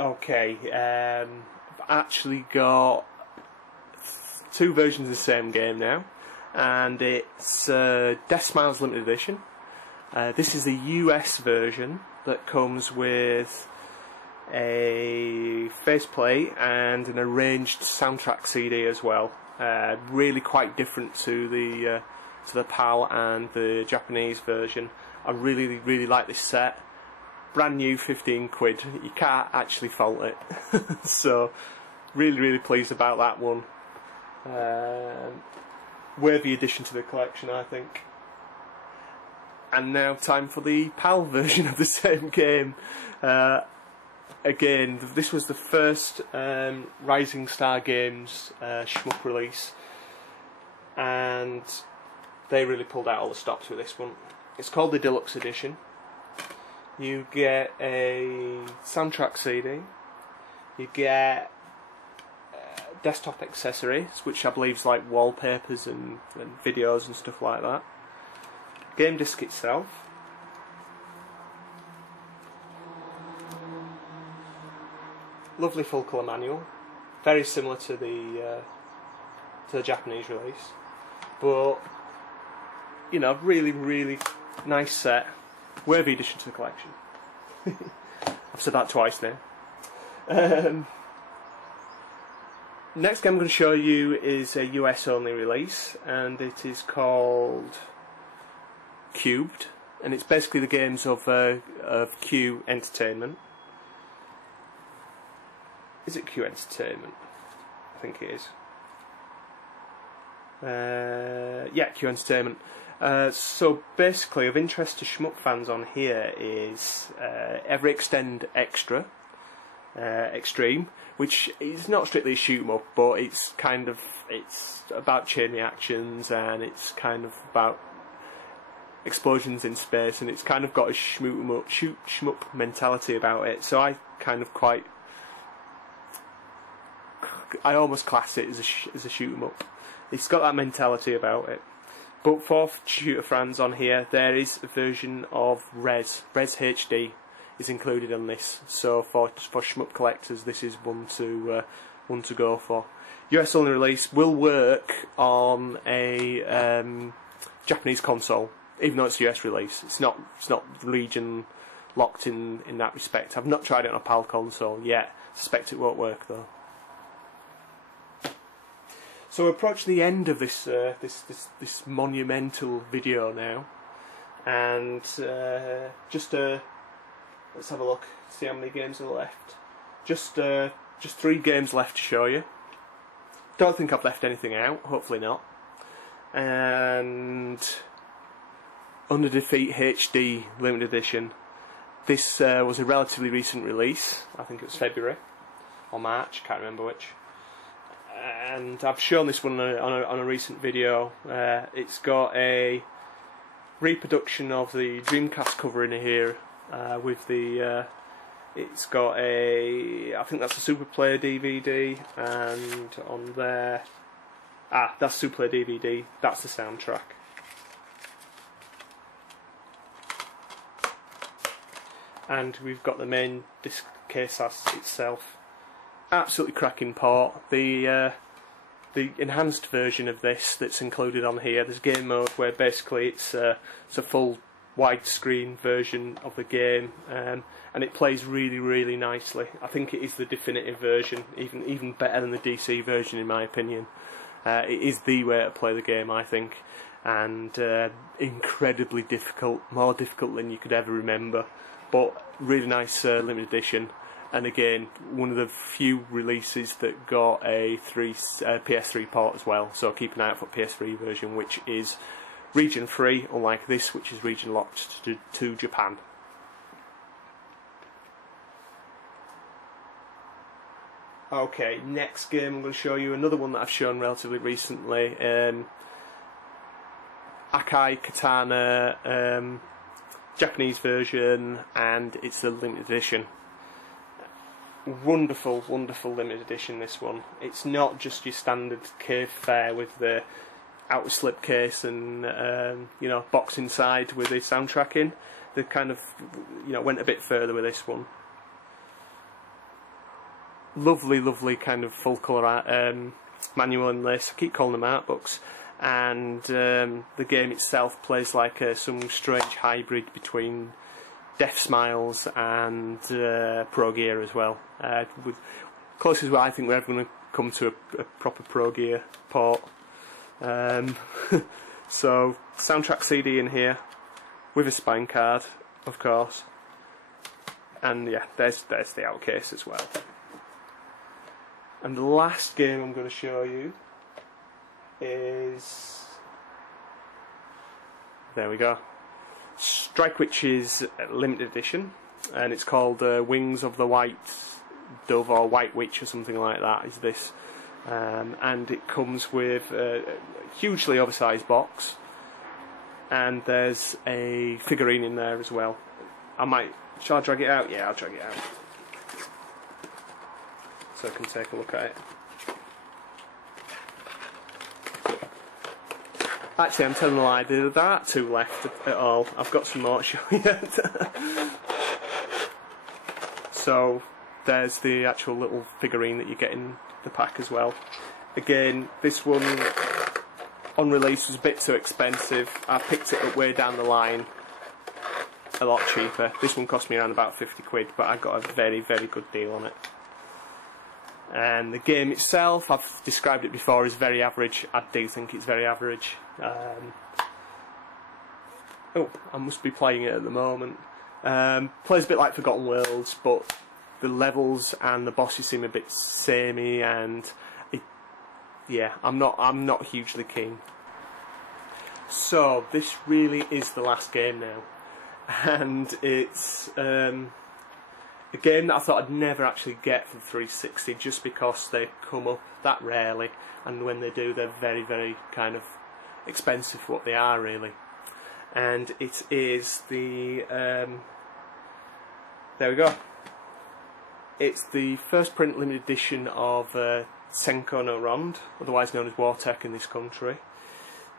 Okay, I've actually got two versions of the same game now, and it's Deathsmiles Limited Edition. This is the US version that comes with a faceplate and an arranged soundtrack CD as well. Really quite different to the PAL and the Japanese version. I really like this set. Brand new, 15 quid. You can't actually fault it. So really pleased about that one. Worthy addition to the collection, I think. And now time for the PAL version of the same game. Again, this was the first Rising Star Games shmup release, and they really pulled out all the stops with this one. It's called the Deluxe Edition. You get a soundtrack CD, you get desktop accessories, which I believe is like wallpapers and videos and stuff like that. Game disc itself. Lovely full colour manual, very similar to the Japanese release, but you know, really nice set, worthy addition to the collection. I've said that twice now. Next game I'm going to show you is a US only release, and it is called Cubed, and it's basically the games of Q Entertainment. Is it Q Entertainment? I think it is. Yeah, Q Entertainment. So basically, of interest to shmup fans on here is Every Extend Extra Extreme, which is not strictly a shoot 'em up, but it's about chain reactions, and it's kind of about explosions in space, and it's kind of got a shmup mentality about it. So I almost class it as a shoot 'em up. It's got that mentality about it. But for shooter fans on here, there is a version of Res HD is included on this. So for shmup collectors, this is one to go for. US only release, will work on a Japanese console, even though it's US release. It's not region locked in that respect. I've not tried it on a PAL console yet. Suspect it won't work though. So we approach the end of this this monumental video now, and let's have a look, see how many games are left. Just 3 games left to show you. Don't think I've left anything out, hopefully not. And Under Defeat HD Limited Edition. This was a relatively recent release. I think it was February or March, can't remember which. And I've shown this one on a recent video. It's got a reproduction of the Dreamcast cover in here, with the it's got I think that's a Super Player DVD, and on there, that's Super Player DVD, that's the soundtrack. And we've got the main disc case itself. Absolutely cracking port. The enhanced version of this that's included on here, there's game mode where basically it's a full widescreen version of the game, and it plays really nicely. I think it is the definitive version, even better than the DC version in my opinion. It is the way to play the game, I think, and incredibly difficult, more difficult than you could ever remember, but really nice limited edition. And again, one of the few releases that got a PS3 port as well, so keep an eye out for PS3 version, which is region free, unlike this, which is region locked to Japan. Okay, next game I'm going to show you another one that I've shown relatively recently. Akai Katana, Japanese version, and it's the limited edition. Wonderful limited edition, this one. It's not just your standard cave fare with the outer slip case and you know, box inside with the soundtrack in. They kind of, you know, went a bit further with this one. lovely, lovely kind of full colour manual in this. I keep calling them art books. And the game itself plays like some strange hybrid between Deathsmiles and Pro Gear as well. Closest I think we're ever going to come to a proper Pro Gear port. So, soundtrack CD in here, with a spine card, of course. And yeah, there's the outcase as well. And the last game I'm going to show you is, there we go, Strike Witch's limited edition, and it's called Wings of the White Dove or White Witch or something like that is this, and it comes with a hugely oversized box, and there's a figurine in there as well. Shall I drag it out? Yeah, I'll drag it out so I can take a look at it. Actually, I'm telling a lie, there aren't two left at all. I've got some more to show you. So, there's the actual little figurine that you get in the pack as well. Again, this one on release was a bit too expensive. I picked it up way down the line a lot cheaper. This one cost me around about 50 quid, but I got a very, very good deal on it. And the game itself, I've described it before as very average. I do think it's very average. Oh, I must be playing it at the moment. Plays a bit like Forgotten Worlds, but the levels and the bosses seem a bit samey, and yeah, I'm not hugely keen. So this really is the last game now, and it's a game that I thought I'd never actually get for the 360, just because they come up that rarely, and when they do, they're very, very kind of expensive for what they are, really. And it is the there we go. It's the first print limited edition of Senko no Rond, otherwise known as Wartech in this country.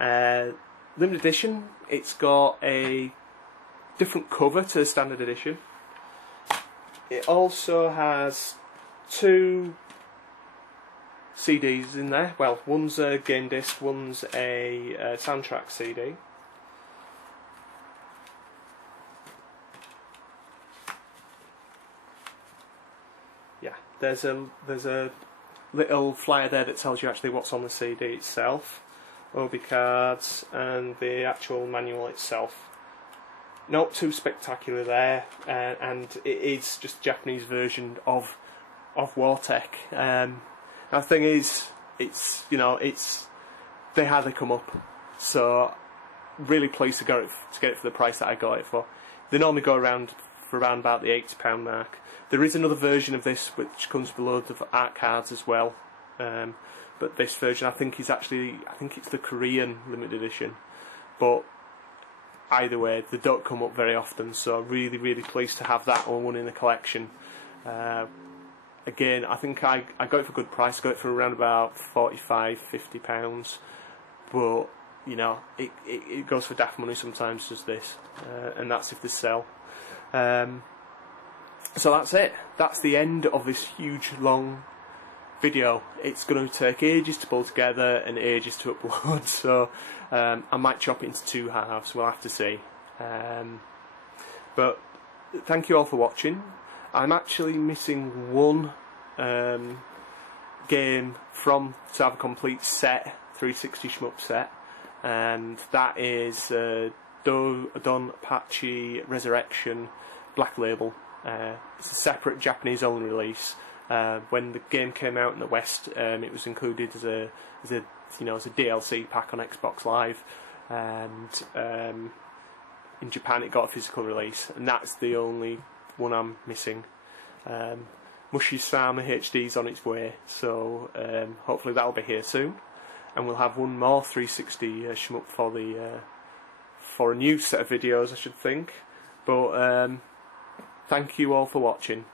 Limited edition. It's got a different cover to the standard edition. It also has two CDs in there. Well, one's a game disc, one's a soundtrack CD. Yeah, there's a little flyer there that tells you actually what's on the CD itself, OB cards, and the actual manual itself. Not too spectacular there, and it is just a Japanese version of Wartech. Now the thing is, it's they hardly come up, so really pleased to get it for the price that I got it for. They normally go around for around about the £80 mark. There is another version of this which comes with a load of art cards as well, but this version I think it's the Korean limited edition, but either way, they don't come up very often, so really, really pleased to have that one in the collection. Again, I think I got it for a good price. I got it for around about £45–50, but you know, it goes for daft money sometimes, does this, and that's if they sell. So that's it. That's the end of this huge, long video. It's going to take ages to pull together and ages to upload, so I might chop it into two halves, we'll have to see. But thank you all for watching. I'm actually missing one game from to have a complete set, 360 shmup set, and that is Donpachi Resurrection Black Label. It's a separate Japanese only release. When the game came out in the West, it was included as a DLC pack on Xbox Live, and in Japan it got a physical release, and that's the only one I'm missing. Mushihimesama HD's on its way, so hopefully that'll be here soon, and we'll have one more 360 shmup for a new set of videos, I should think. But thank you all for watching.